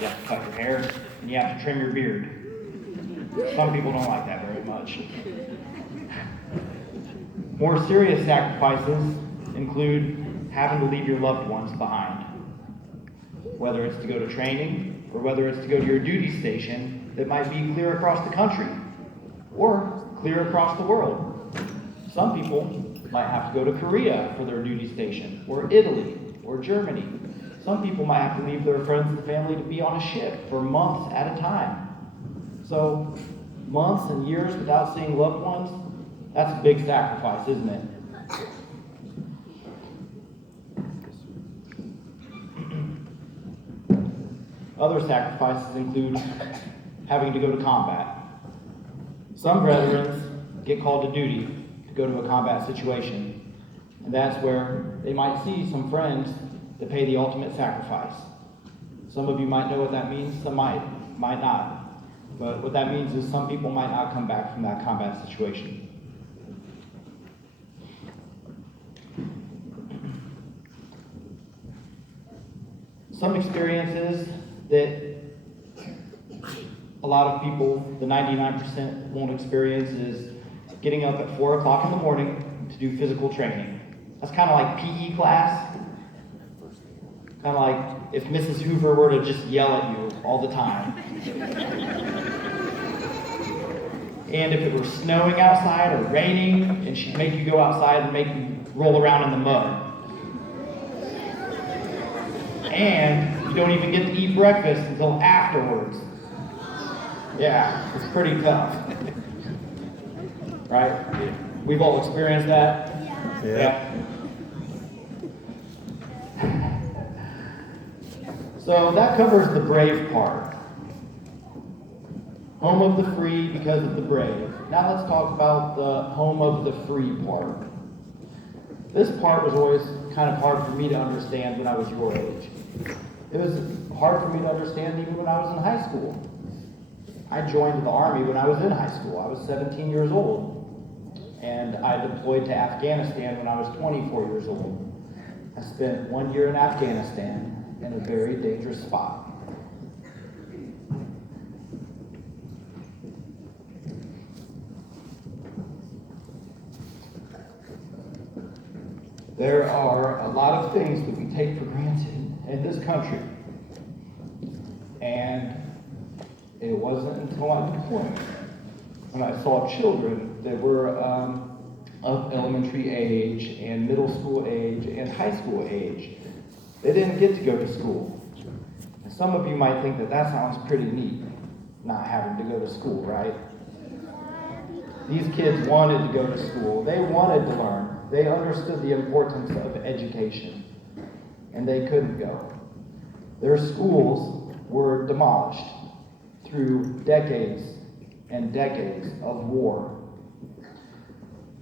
You have to cut your hair, and you have to trim your beard. Some people don't like that very much. More serious sacrifices include having to leave your loved ones behind. Whether it's to go to training, or whether it's to go to your duty station that might be clear across the country, or clear across the world. Some people might have to go to Korea for their duty station, or Italy, or Germany. Some people might have to leave their friends and family to be on a ship for months at a time. So, months and years without seeing loved ones, that's a big sacrifice, isn't it? Other sacrifices include having to go to combat. Some veterans get called to duty to go to a combat situation, and that's where they might see some friends that pay the ultimate sacrifice. Some of you might know what that means, some might not. But what that means is some people might not come back from that combat situation. Some experiences that a lot of people, the 99%, won't experience is getting up at 4 o'clock in the morning to do physical training. That's kind of like PE class. Kind of like if Mrs. Hoover were to just yell at you all the time. And if it were snowing outside or raining, and she'd make you go outside and make you roll around in the mud. And you don't even get to eat breakfast until afterwards. Yeah, it's pretty tough. Right? We've all experienced that. Yeah. So that covers the brave part. Home of the free because of the brave. Now let's talk about the home of the free part. This part was always kind of hard for me to understand when I was your age. It was hard for me to understand even when I was in high school. I joined the Army when I was in high school. I was 17 years old. And I deployed to Afghanistan when I was 24 years old. I spent 1 year in Afghanistan in a very dangerous spot. There are a lot of things that we take for granted in this country. And it wasn't until I deployed when I saw children that were of elementary age and middle school age and high school age. They didn't get to go to school. And some of you might think that that sounds pretty neat, not having to go to school, right? These kids wanted to go to school. They wanted to learn. They understood the importance of education, and they couldn't go. Their schools were demolished through decades and decades of war.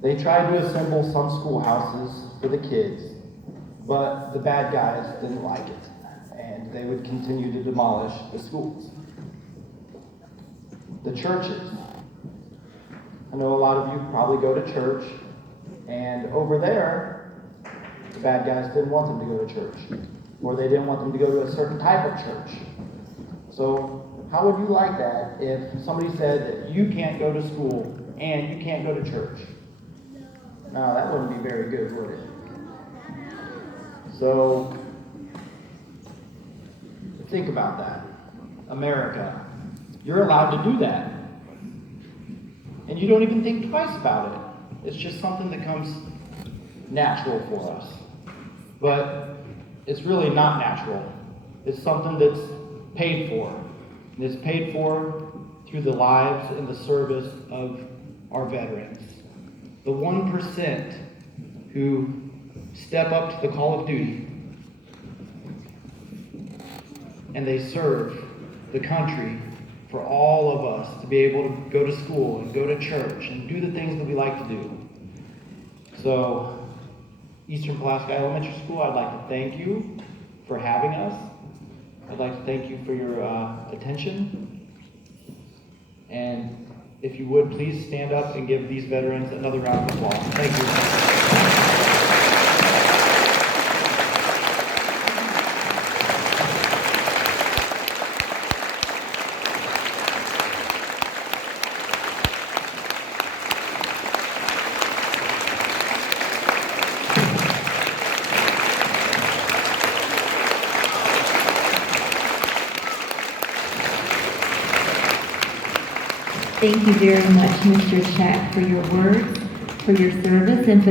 They tried to assemble some schoolhouses for the kids, but the bad guys didn't like it, and they would continue to demolish the schools. The churches. I know a lot of you probably go to church, and over there, the bad guys didn't want them to go to church, or they didn't want them to go to a certain type of church. So how would you like that if somebody said that you can't go to school and you can't go to church? No, that wouldn't be very good, would it? So think about that. America, you're allowed to do that. And you don't even think twice about it. It's just something that comes natural for us. But it's really not natural. It's something that's paid for. And it's paid for through the lives and the service of our veterans. The 1% who step up to the call of duty and they serve the country for all of us to be able to go to school and go to church and do the things that we like to do. So, Eastern Pulaski Elementary School, I'd like to thank you for having us. I'd like to thank you for your attention. And if you would, please stand up and give these veterans another round of applause. Thank you. Thank you very much, Mr. Shack, for your words, for your service, and for the